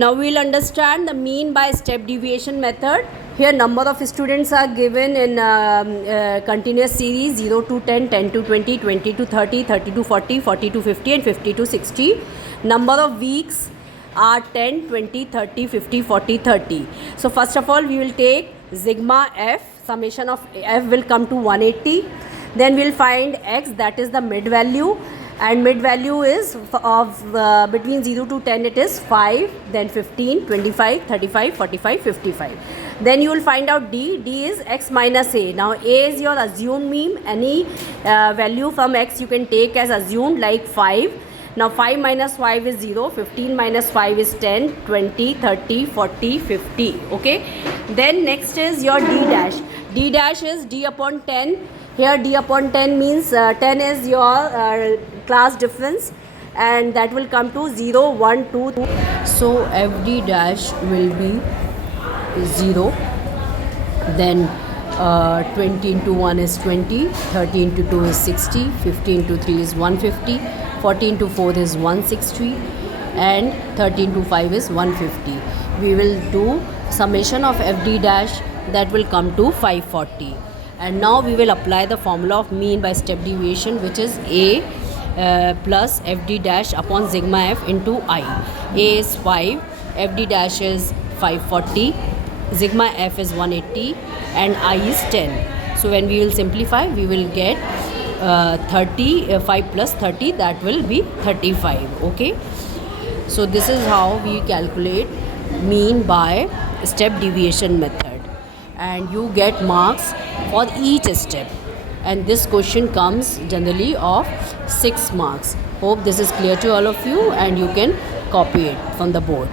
Now we will understand the mean by step deviation method. Here number of students are given in continuous series 0 to 10, 10 to 20, 20 to 30, 30 to 40, 40 to 50 and 50 to 60. Number of weeks are 10, 20, 30, 50, 40, 30. So first of all we will take sigma f, summation of f will come to 180. Then we will find x, that is the mid value, and mid value is of between 0 to 10 it is 5, then 15, 25, 35, 45, 55. Then you will find out d is x minus a. Now a is your assumed mean, any value from x you can take as assumed, like 5. Now 5 minus 5 is 0, 15 minus 5 is 10, 20, 30, 40, 50. Okay. Then next is your d dash. D dash is d upon 10. Here d upon 10 means 10 is your class difference, and that will come to 0, 1, 2. So fd dash will be 0. Then 20 into 1 is 20, 30 into 2 is 60, 50 into 3 is 150, 40 into 4 is 160, and 30 into 5 is 150. We will do summation of fd dash, that will come to 540. And now we will apply the formula of mean by step deviation, which is a plus fd dash upon sigma f into I. A is 5, fd dash is 540, sigma f is 180, and I is 10. So when we will simplify, we will get 5 plus 30, that will be 35. Okay. So this is how we calculate mean by step deviation method, and you get marks for each step, and this question comes generally of 6 marks. Hope this is clear to all of you and you can copy it from the board.